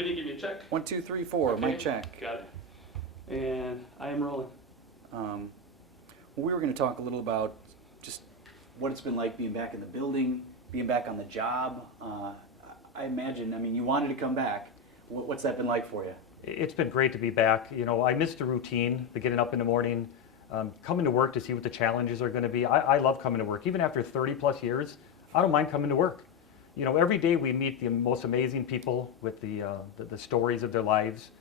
Vinny, give me a check. 1, 2, 3, 4. Okay. Mic check. Got it. And I am rolling. We were going to talk a little about just what it's been like being back in the building, being back on the job. I imagine, I mean, you wanted to come back. What's that been like for you? It's been great to be back. You know, I missed the routine, the getting up in the morning, coming to work to see what the challenges are going to be. I love coming to work. Even after 30 plus years, I don't mind coming to work. You know, every day we meet the most amazing people with the stories of their lives.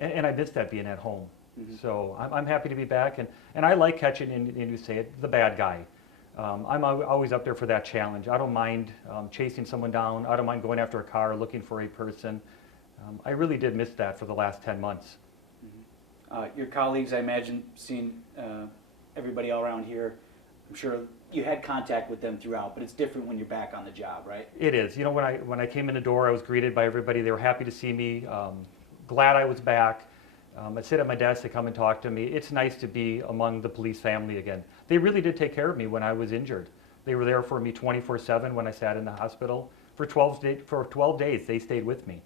And I miss that being at home. Mm-hmm. So I'm happy to be back. And I like catching, and you say it, the bad guy. I'm always up there for that challenge. I don't mind chasing someone down. I don't mind going after a car, looking for a person. I really did miss that for the last 10 months. Mm-hmm. Your colleagues, I imagine, seeing everybody all around here, I'm sure you had contact with them throughout, but it's different when you're back on the job, right? It is. You know, when I came in the door, I was greeted by everybody. They were happy to see me, glad I was back. I'd sit at my desk, they come and talk to me. It's nice to be among the police family again. They really did take care of me when I was injured. They were there for me 24/7 when I sat in the hospital. For 12 days, they stayed with me.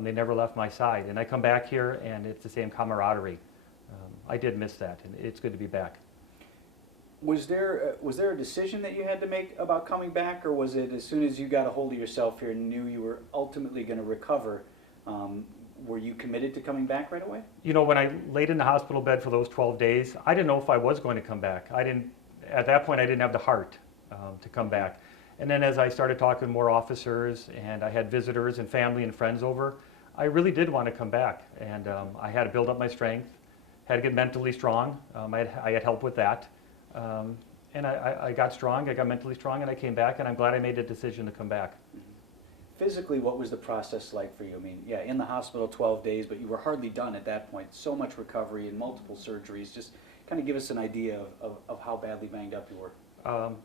They never left my side. And I come back here, and it's the same camaraderie. I did miss that, and it's good to be back. Was there a decision that you had to make about coming back, or was it as soon as you got a hold of yourself here and knew you were ultimately going to recover, were you committed to coming back right away? You know, when I laid in the hospital bed for those 12 days, I didn't know if I was going to come back. At that point, I didn't have the heart to come back. And then as I started talking to more officers and I had visitors and family and friends over, I really did want to come back. And I had to build up my strength, had to get mentally strong. I had help with that. And I got strong, I got mentally strong, and I came back, and I'm glad I made the decision to come back. Mm-hmm. Physically, what was the process like for you? I mean, yeah, in the hospital 12 days, but you were hardly done at that point. So much recovery and multiple surgeries. Just kind of give us an idea of how badly banged up you were.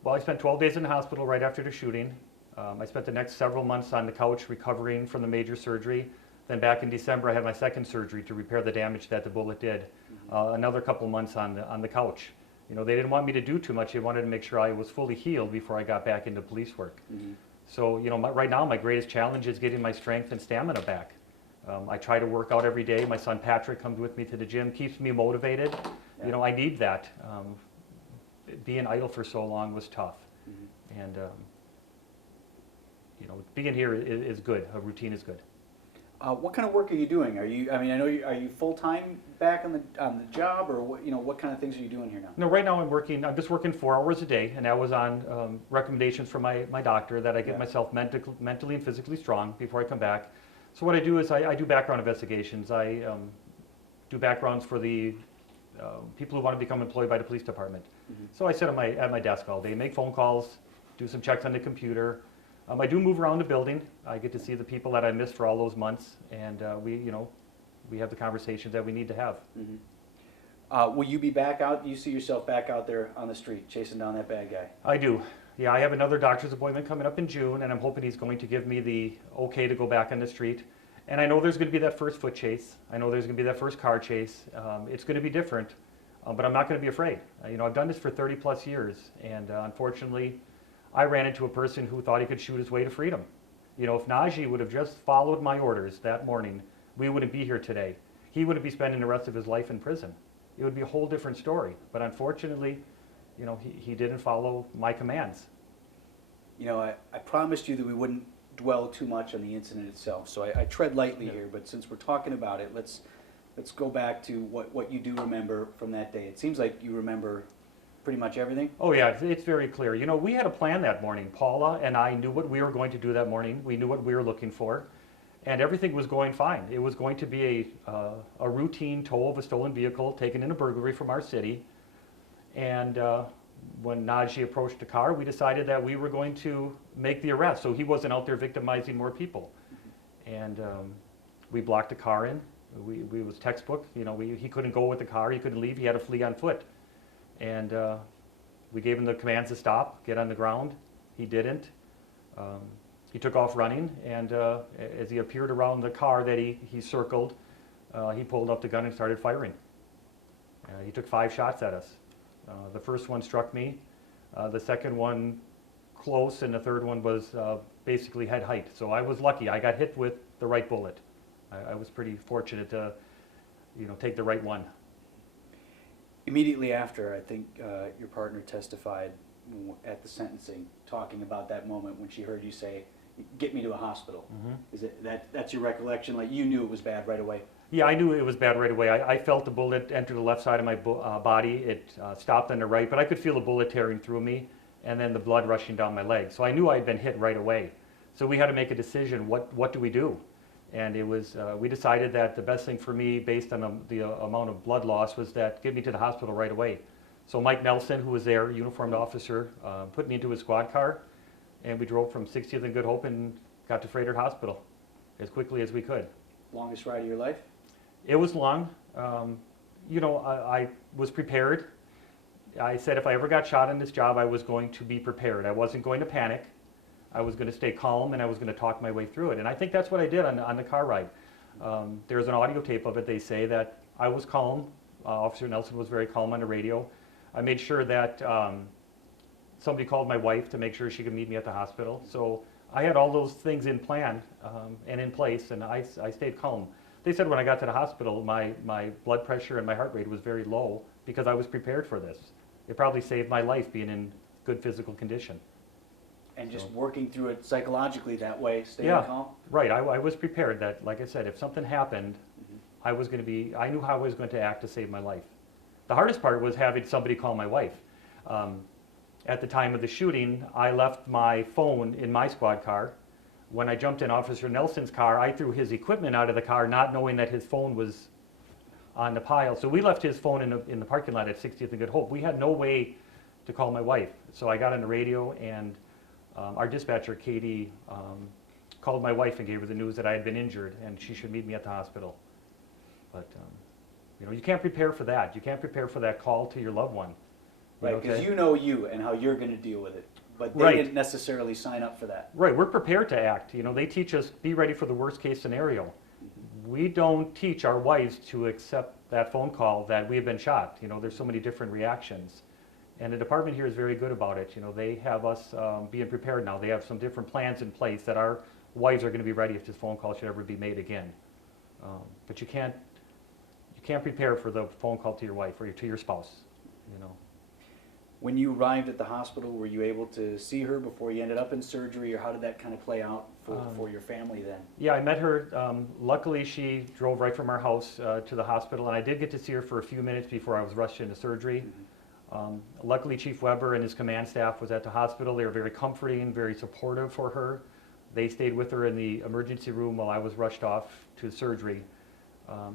Well, I spent 12 days in the hospital right after the shooting. I spent the next several months on the couch recovering from the major surgery. Then back in December, I had my second surgery to repair the damage that the bullet did. Mm-hmm. Another couple months on the couch. You know, they didn't want me to do too much. They wanted to make sure I was fully healed before I got back into police work. Mm-hmm. So, you know, right now my greatest challenge is getting my strength and stamina back. I try to work out every day. My son Patrick comes with me to the gym, keeps me motivated. Yeah. You know, I need that. Being idle for so long was tough. Mm-hmm. And, you know, being here is good. A routine is good. What kind of work are you doing? Are you are you full-time back on the job, or what kind of things are you doing here now? No, right now I'm just working 4 hours a day, and that was on recommendations from my doctor that I get myself mentally and physically strong before I come back. So what I do is I do background investigations. I do backgrounds for the people who want to become employed by the police department. Mm-hmm. So I sit at my desk all day, make phone calls, do some checks on the computer. I do move around the building. I get to see the people that I missed for all those months, and we have the conversations that we need to have. Mm-hmm. Will you be back out? You see yourself back out there on the street chasing down that bad guy? I do. Yeah, I have another doctor's appointment coming up in June, and I'm hoping he's going to give me the okay to go back on the street. And I know there's going to be that first foot chase. I know there's going to be that first car chase. It's going to be different, but I'm not going to be afraid. You know, I've done this for 30 plus years, and unfortunately, I ran into a person who thought he could shoot his way to freedom. You know, if Najee would have just followed my orders that morning, we wouldn't be here today. He wouldn't be spending the rest of his life in prison. It would be a whole different story. But unfortunately, you know, he didn't follow my commands. You know, I promised you that we wouldn't dwell too much on the incident itself, so I tread lightly here, but since we're talking about it, let's go back to what you do remember from that day. It seems like you remember pretty much everything? Oh yeah, it's very clear. You know, we had a plan that morning. Paula and I knew what we were going to do that morning. We knew what we were looking for, and everything was going fine. It was going to be a routine tow of a stolen vehicle taken in a burglary from our city. And when Najee approached the car, we decided that we were going to make the arrest, so he wasn't out there victimizing more people. Mm-hmm. And we blocked the car in. We was textbook. You know, he couldn't go with the car. He couldn't leave. He had to flee on foot. And we gave him the commands to stop, get on the ground. He didn't. He took off running, and as he appeared around the car that he circled, he pulled up the gun and started firing. He took 5 shots at us. The first one struck me. The second one close, and the third one was basically head height. So I was lucky. I got hit with the right bullet. I was pretty fortunate to, take the right one. Immediately after, I think your partner testified at the sentencing, talking about that moment when she heard you say, "Get me to a hospital." Is it that's your recollection? Like, you knew it was bad right away? Yeah, I knew it was bad right away. I felt the bullet enter the left side of my body. It stopped on the right, but I could feel the bullet tearing through me, and then the blood rushing down my leg. So I knew I had been hit right away. So we had to make a decision. What do we do? And it was we decided that the best thing for me, based on the amount of blood loss, was that get me to the hospital right away. So Mike Nelson, who was there, uniformed officer, put me into his squad car, and we drove from 60th and Good Hope and got to Frederick Hospital as quickly as we could. Longest ride of your life? It was long. I was prepared. I said if I ever got shot in this job, I was going to be prepared. I wasn't going to panic. I was going to stay calm, and I was going to talk my way through it. And I think that's what I did on the car ride. There's an audio tape of it. They say that I was calm. Officer Nelson was very calm on the radio. I made sure that somebody called my wife to make sure she could meet me at the hospital. So I had all those things in plan and in place, and I stayed calm. They said when I got to the hospital, my blood pressure and my heart rate was very low because I was prepared for this. It probably saved my life being in good physical condition. And just working through it psychologically that way, staying calm? Right. I was prepared that, like I said, if something happened, I knew how I was going to act to save my life. The hardest part was having somebody call my wife. At the time of the shooting, I left my phone in my squad car. When I jumped in Officer Nelson's car, I threw his equipment out of the car, not knowing that his phone was on the pile. So we left his phone in the parking lot at 60th and Good Hope. We had no way to call my wife. So I got on the radio, and our dispatcher, Katie, called my wife and gave her the news that I had been injured and she should meet me at the hospital. But you can't prepare for that. You can't prepare for that call to your loved one. Right, because you know you and how you're going to deal with it. But they didn't necessarily sign up for that. Right, we're prepared to act. They teach us, be ready for the worst case scenario. We don't teach our wives to accept that phone call that we have been shot. There's so many different reactions. And the department here is very good about it. They have us being prepared now. They have some different plans in place that our wives are going to be ready if this phone call should ever be made again. But you can't prepare for the phone call to your wife or to your spouse. When you arrived at the hospital, were you able to see her before you ended up in surgery, or how did that kind of play out for your family then? Yeah, I met her. Luckily, she drove right from our house to the hospital, and I did get to see her for a few minutes before I was rushed into surgery. Luckily, Chief Weber and his command staff was at the hospital. They were very comforting, very supportive for her. They stayed with her in the emergency room while I was rushed off to surgery.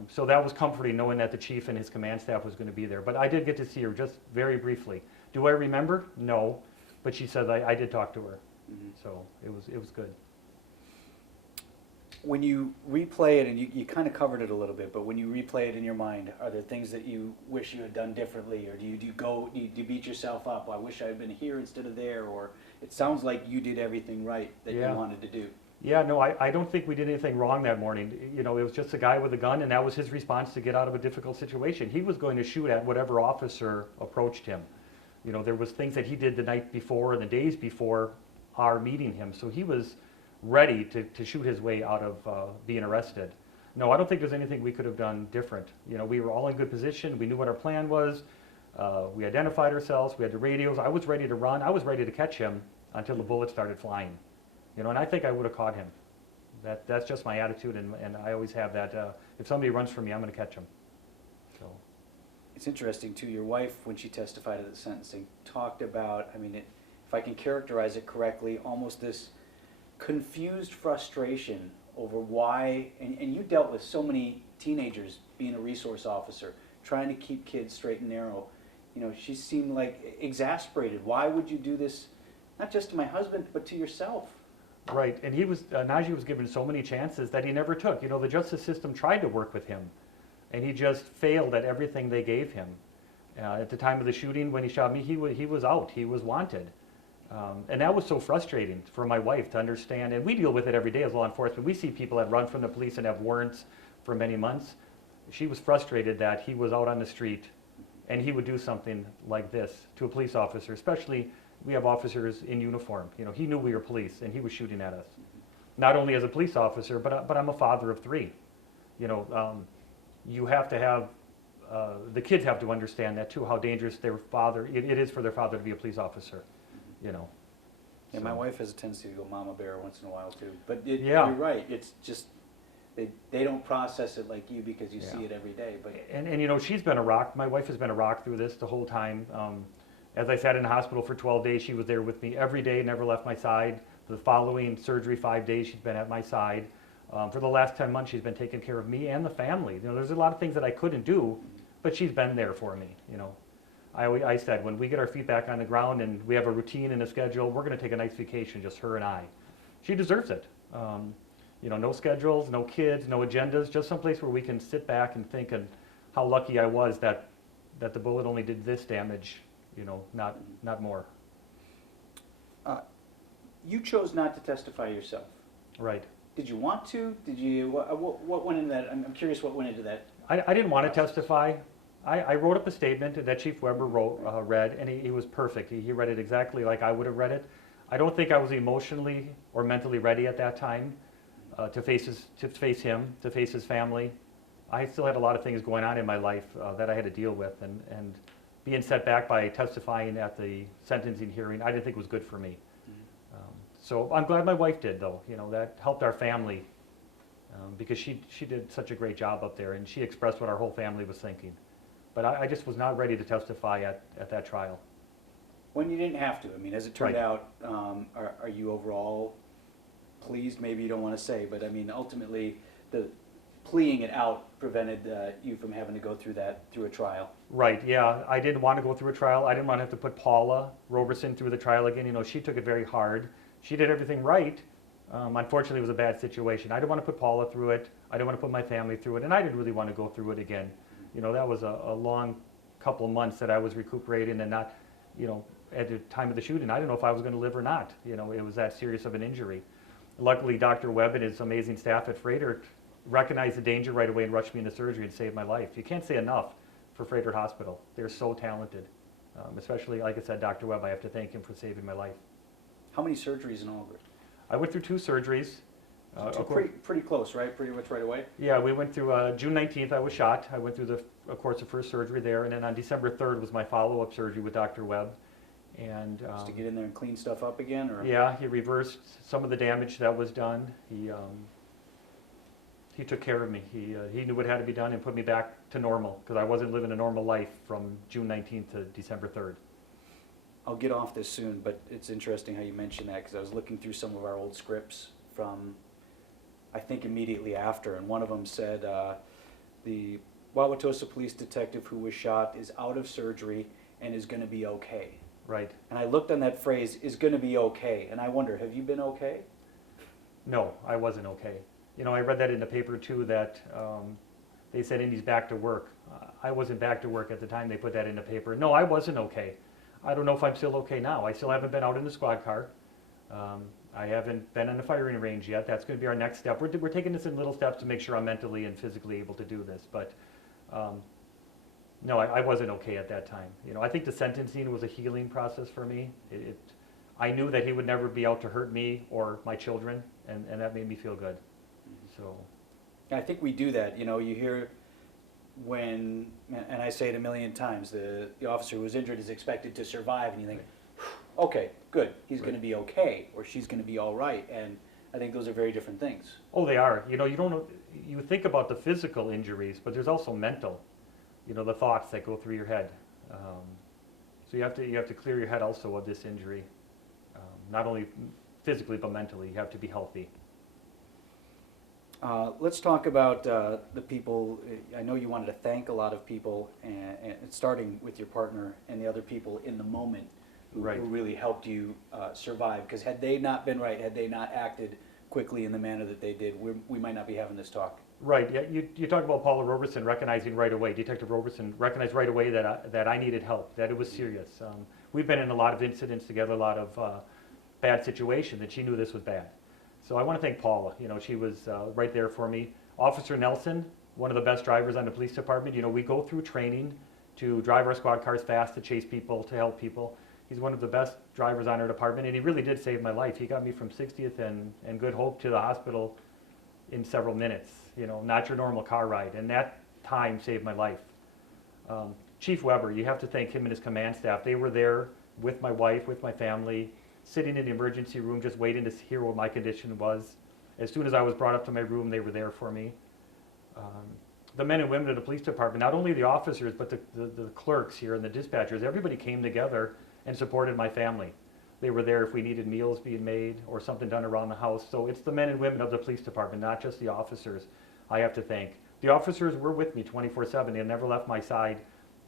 So that was comforting, knowing that the chief and his command staff was going to be there. But I did get to see her just very briefly. Do I remember? No. But she says I did talk to her. So it was good. When you replay it, and you kind of covered it a little bit, but when you replay it in your mind, are there things that you wish you had done differently, or do you beat yourself up? I wish I had been here instead of there, or it sounds like you did everything right that you wanted to do. Yeah, no, I don't think we did anything wrong that morning. It was just a guy with a gun, and that was his response to get out of a difficult situation. He was going to shoot at whatever officer approached him. There was things that he did the night before and the days before our meeting him, so he was ready to shoot his way out of being arrested. No, I don't think there's anything we could have done different. We were all in good position. We knew what our plan was. We identified ourselves. We had the radios. I was ready to run. I was ready to catch him until the bullet started flying. And I think I would have caught him. That's just my attitude, and I always have that. If somebody runs from me, I'm going to catch him. So. It's interesting, too. Your wife, when she testified at the sentencing, talked about, if I can characterize it correctly, almost this confused frustration over why, and you dealt with so many teenagers being a resource officer, trying to keep kids straight and narrow. She seemed like exasperated. Why would you do this, not just to my husband, but to yourself? Right, and Najee was given so many chances that he never took. The justice system tried to work with him, and he just failed at everything they gave him. At the time of the shooting, when he shot me, he was out. He was wanted. And that was so frustrating for my wife to understand. And we deal with it every day as law enforcement. We see people that run from the police and have warrants for many months. She was frustrated that he was out on the street and he would do something like this to a police officer, especially we have officers in uniform. You know, he knew we were police, and he was shooting at us. Not only as a police officer, but I'm a father of 3. You know, you have to have, the kids have to understand that too, how dangerous their father, it is for their father to be a police officer, you know. Yeah, So- my wife has a tendency to go mama bear once in a while too. But Yeah. you're right, it's just, they don't process it like you because you Yeah. see it every day. But And you know, she's been a rock, my wife has been a rock through this the whole time. As I sat in the hospital for 12 days, she was there with me every day, never left my side. The following surgery, 5 days, she's been at my side. For the last 10 months, she's been taking care of me and the family. You know, there's a lot of things that I couldn't do, but she's been there for me, you know. I said, when we get our feet back on the ground and we have a routine and a schedule, we're gonna take a nice vacation, just her and I. She deserves it. You know, no schedules, no kids, no agendas, just someplace where we can sit back and think and how lucky I was that the bullet only did this damage, you know, not more. you chose not to testify yourself. Right. Did you want to? Did you? What went into that? I'm curious what went into that. I didn't want to testify. I wrote up a statement that Chief Weber read, and he was perfect. He read it exactly like I would have read it. I don't think I was emotionally or mentally ready at that time to face him, to face his family. I still had a lot of things going on in my life that I had to deal with, and being set back by testifying at the sentencing hearing, I didn't think was good for me. So I'm glad my wife did, though. You know, that helped our family because she did such a great job up there, and she expressed what our whole family was thinking. But I just was not ready to testify at that trial. When you didn't have to, I mean, as it turned Right. out, are you overall pleased? Maybe you don't want to say, but I mean, ultimately, the pleading it out prevented you from having to go through a trial. Right, yeah. I didn't want to go through a trial. I didn't want to have to put Paula Roberson through the trial again. You know, she took it very hard. She did everything right. Unfortunately, it was a bad situation. I didn't want to put Paula through it. I didn't want to put my family through it, and I didn't really want to go through it again. You know, that was a long couple of months that I was recuperating and not, you know, at the time of the shooting, I didn't know if I was going to live or not. You know, it was that serious of an injury. Luckily, Dr. Webb and his amazing staff at Freighter recognized the danger right away and rushed me into surgery and saved my life. You can't say enough for Freighter Hospital. They're so talented. Especially, like I said, Dr. Webb, I have to thank him for saving my life. How many surgeries in all, Griffin? I went through 2 surgeries. Pretty close, right? Pretty much right away? Yeah, we went through, June 19th, I was shot. I went through of course, the first surgery there, and then on December 3rd was my follow-up surgery with Dr. Webb. And Just to get in there and clean stuff up again, or? yeah, he reversed some of the damage that was done. He took care of me. He knew what had to be done and put me back to normal, because I wasn't living a normal life from June 19th to December 3rd. I'll get off this soon, but it's interesting how you mentioned that, because I was looking through some of our old scripts from, I think, immediately after, and one of them said, the Wauwatosa police detective who was shot is out of surgery and is going to be okay. Right. And I looked on that phrase, is going to be okay, and I wonder, have you been okay? No, I wasn't okay. You know, I read that in the paper too, that they said Indy's back to work. I wasn't back to work at the time they put that in the paper. No, I wasn't okay. I don't know if I'm still okay now. I still haven't been out in the squad car. I haven't been on the firing range yet. That's going to be our next step. We're taking this in little steps to make sure I'm mentally and physically able to do this. But no, I wasn't okay at that time. You know, I think the sentencing was a healing process for me. I knew that he would never be out to hurt me or my children, and that made me feel good. So, I think we do that. You know, you hear when, and I say it a million times, the officer who was injured is expected to survive, and you think, okay, good, he's going to be okay, or she's going to be all right. And I think those are very different things. oh, they are. You know, you think about the physical injuries, but there's also mental. You know, the thoughts that go through your head. So you have to clear your head also of this injury, not only physically but mentally. You have to be healthy. Let's talk about the people. I know you wanted to thank a lot of people, and starting with your partner and the other people in the moment who Right. really helped you survive. Because had they not been right, had they not acted quickly in the manner that they did, we might not be having this talk. Right. Yeah. You talk about Paula Roberson recognizing right away. Detective Roberson recognized right away that I needed help. That it was serious. We've been in a lot of incidents together, a lot of bad situations, and she knew this was bad. So I want to thank Paula. You know, she was right there for me. Officer Nelson, one of the best drivers on the police department. You know, we go through training to drive our squad cars fast, to chase people, to help people. He's one of the best drivers on our department, and he really did save my life. He got me from 60th and Good Hope to the hospital in several minutes, you know, not your normal car ride, and that time saved my life. Chief Weber, you have to thank him and his command staff. They were there with my wife, with my family, sitting in the emergency room just waiting to hear what my condition was. As soon as I was brought up to my room, they were there for me. The men and women of the police department, not only the officers, but the clerks here and the dispatchers, everybody came together and supported my family. They were there if we needed meals being made or something done around the house. So it's the men and women of the police department, not just the officers, I have to thank. The officers were with me 24/7. They never left my side.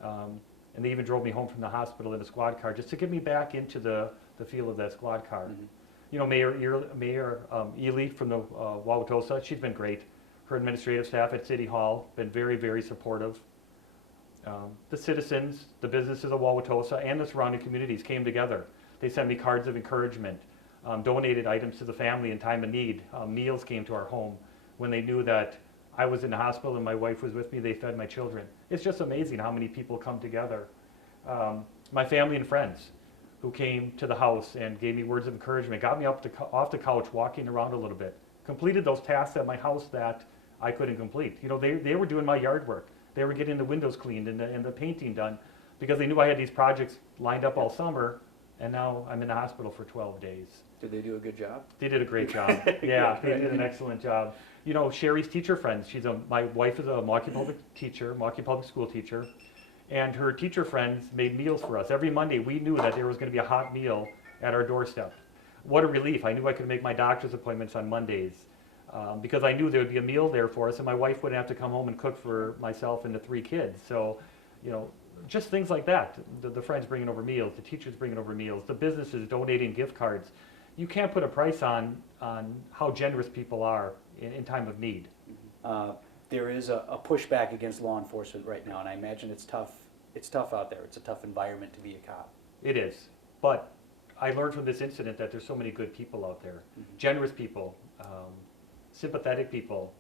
And they even drove me home from the hospital in a squad car just to get me back into the feel of that squad car. Mhm. You know, Mayor Ely from the Wauwatosa, she's been great. Her administrative staff at City Hall, been very, very supportive. The citizens, the businesses of Wauwatosa and the surrounding communities came together. They sent me cards of encouragement, donated items to the family in time of need. Meals came to our home. When they knew that I was in the hospital and my wife was with me, they fed my children. It's just amazing how many people come together. My family and friends who came to the house and gave me words of encouragement, got me off the couch, walking around a little bit, completed those tasks at my house that I couldn't complete. You know, they were doing my yard work. They were getting the windows cleaned and the painting done because they knew I had these projects lined up all summer, and now I'm in the hospital for 12 days. Did they do a good job? They did a great job. Yeah, they did an excellent job. You know, Sherry's teacher friends, my wife is a Milwaukee Public teacher, Milwaukee Public School teacher, and her teacher friends made meals for us. Every Monday, we knew that there was going to be a hot meal at our doorstep. What a relief. I knew I could make my doctor's appointments on Mondays because I knew there would be a meal there for us, and my wife wouldn't have to come home and cook for myself and the 3 kids. So, you know, just things like that. The friends bringing over meals, the teachers bringing over meals, the businesses donating gift cards. You can't put a price on how generous people are in time of need. There is a pushback against law enforcement right now, and I imagine it's tough. It's tough out there. It's a tough environment to be a cop. It is, but I learned from this incident that there's so many good people out there, generous people, sympathetic people,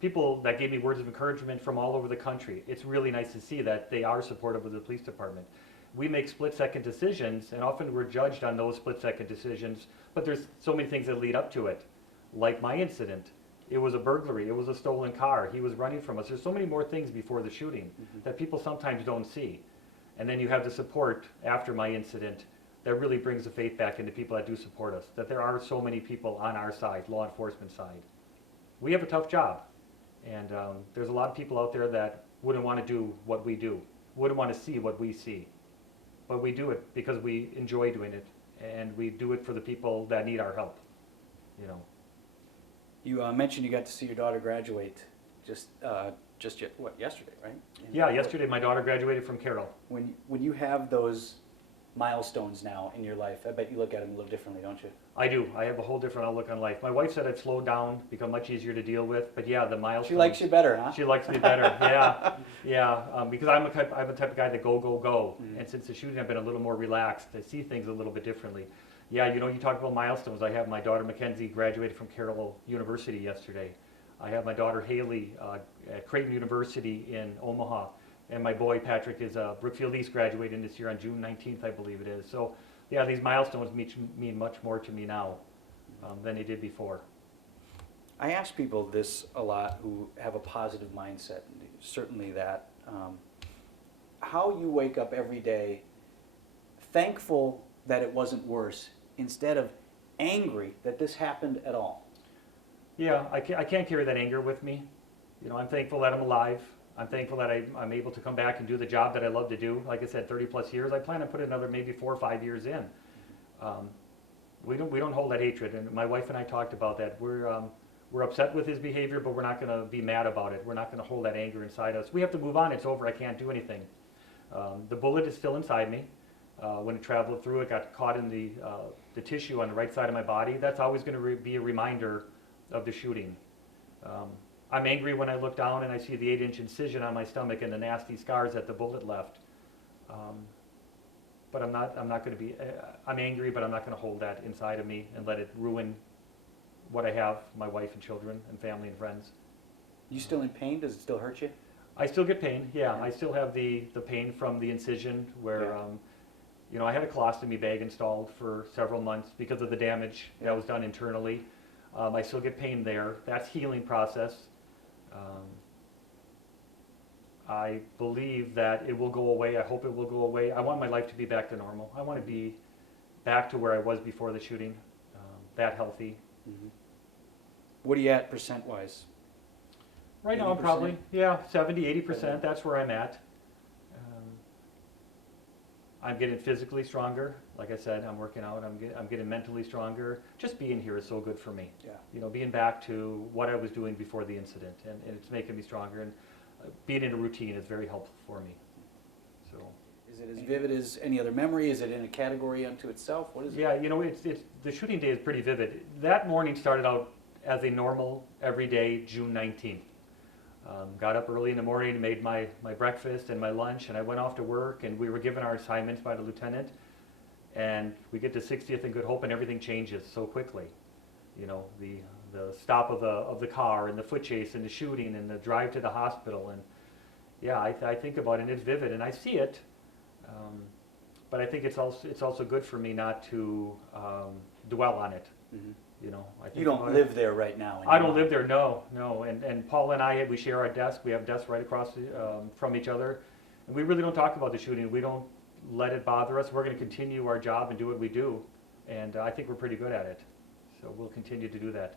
people that gave me words of encouragement from all over the country. It's really nice to see that they are supportive of the police department. We make split-second decisions, and often we're judged on those split-second decisions, but there's so many things that lead up to it, like my incident. It was a burglary, it was a stolen car, he was running from us. There's so many more things before the shooting that people sometimes don't see. And then you have the support after my incident that really brings the faith back into people that do support us, that there are so many people on our side, law enforcement side. We have a tough job, and there's a lot of people out there that wouldn't want to do what we do, wouldn't want to see what we see. But we do it because we enjoy doing it, and we do it for the people that need our help, you know. You mentioned you got to see your daughter graduate yesterday, right? Yeah, yesterday my daughter graduated from Carroll. When you have those milestones now in your life, I bet you look at them a little differently, don't you? I do. I have a whole different outlook on life. My wife said I've slowed down, become much easier to deal with, but yeah, the milestones. She likes you better, huh? She likes me better, yeah. Because I'm the type of guy that go. And since the shooting, I've been a little more relaxed. I see things a little bit differently. Yeah, you know, you talk about milestones. I have my daughter Mackenzie graduated from Carroll University yesterday. I have my daughter Haley at Creighton University in Omaha. And my boy Patrick is Brookfield East graduating this year on June 19th, I believe it is. So yeah, these milestones mean much more to me now than they did before. I ask people this a lot who have a positive mindset, certainly that. How you wake up every day thankful that it wasn't worse instead of angry that this happened at all. Yeah, I can't carry that anger with me. You know, I'm thankful that I'm alive. I'm thankful that I'm able to come back and do the job that I love to do. Like I said, 30 plus years. I plan to put another maybe 4 or 5 years in. We don't hold that hatred, and my wife and I talked about that. We're upset with his behavior, but we're not going to be mad about it. We're not going to hold that anger inside us. We have to move on. It's over. I can't do anything. The bullet is still inside me. When it traveled through, it got caught in the tissue on the right side of my body. That's always going to be a reminder of the shooting. I'm angry when I look down and I see the 8-inch incision on my stomach and the nasty scars that the bullet left. But I'm not going to be. I'm angry, but I'm not going to hold that inside of me and let it ruin what I have: my wife and children and family and friends. You still in pain? Does it still hurt you? I still get pain. Yeah, I still have the pain from the incision where You know, I had a colostomy bag installed for several months because of the damage that was done internally. I still get pain there. That's healing process. I believe that it will go away. I hope it will go away. I want my life to be back to normal. I want to be back to where I was before the shooting, that healthy. Mhm. What are you at percent-wise? Right now, I'm 80%? probably, 70, 80%, that's where I'm at. I'm getting physically stronger. Like I said, I'm working out, I'm getting mentally stronger. Just being here is so good for me. Yeah. You know, being back to what I was doing before the incident, and it's making me stronger. And being in a routine is very helpful for me. So. Is it as vivid as any other memory? Is it in a category unto itself? What is it? Yeah, you know, it's the shooting day is pretty vivid. That morning started out as a normal, everyday June 19th. Got up early in the morning, made my breakfast and my lunch, and I went off to work, and we were given our assignments by the lieutenant, and we get to 60th and Good Hope, and everything changes so quickly. You know, the stop of the car, and the foot chase, and the shooting, and the drive to the hospital, and yeah, I think about it, and it's vivid, and I see it, but I think it's also good for me not to dwell on it. Mhm. You know, I think You don't about live there right now. I don't live there, no. And Paul and I, we share our desk. We have desks right across from each other. And we really don't talk about the shooting. We don't let it bother us. We're going to continue our job and do what we do. And I think we're pretty good at it. So we'll continue to do that.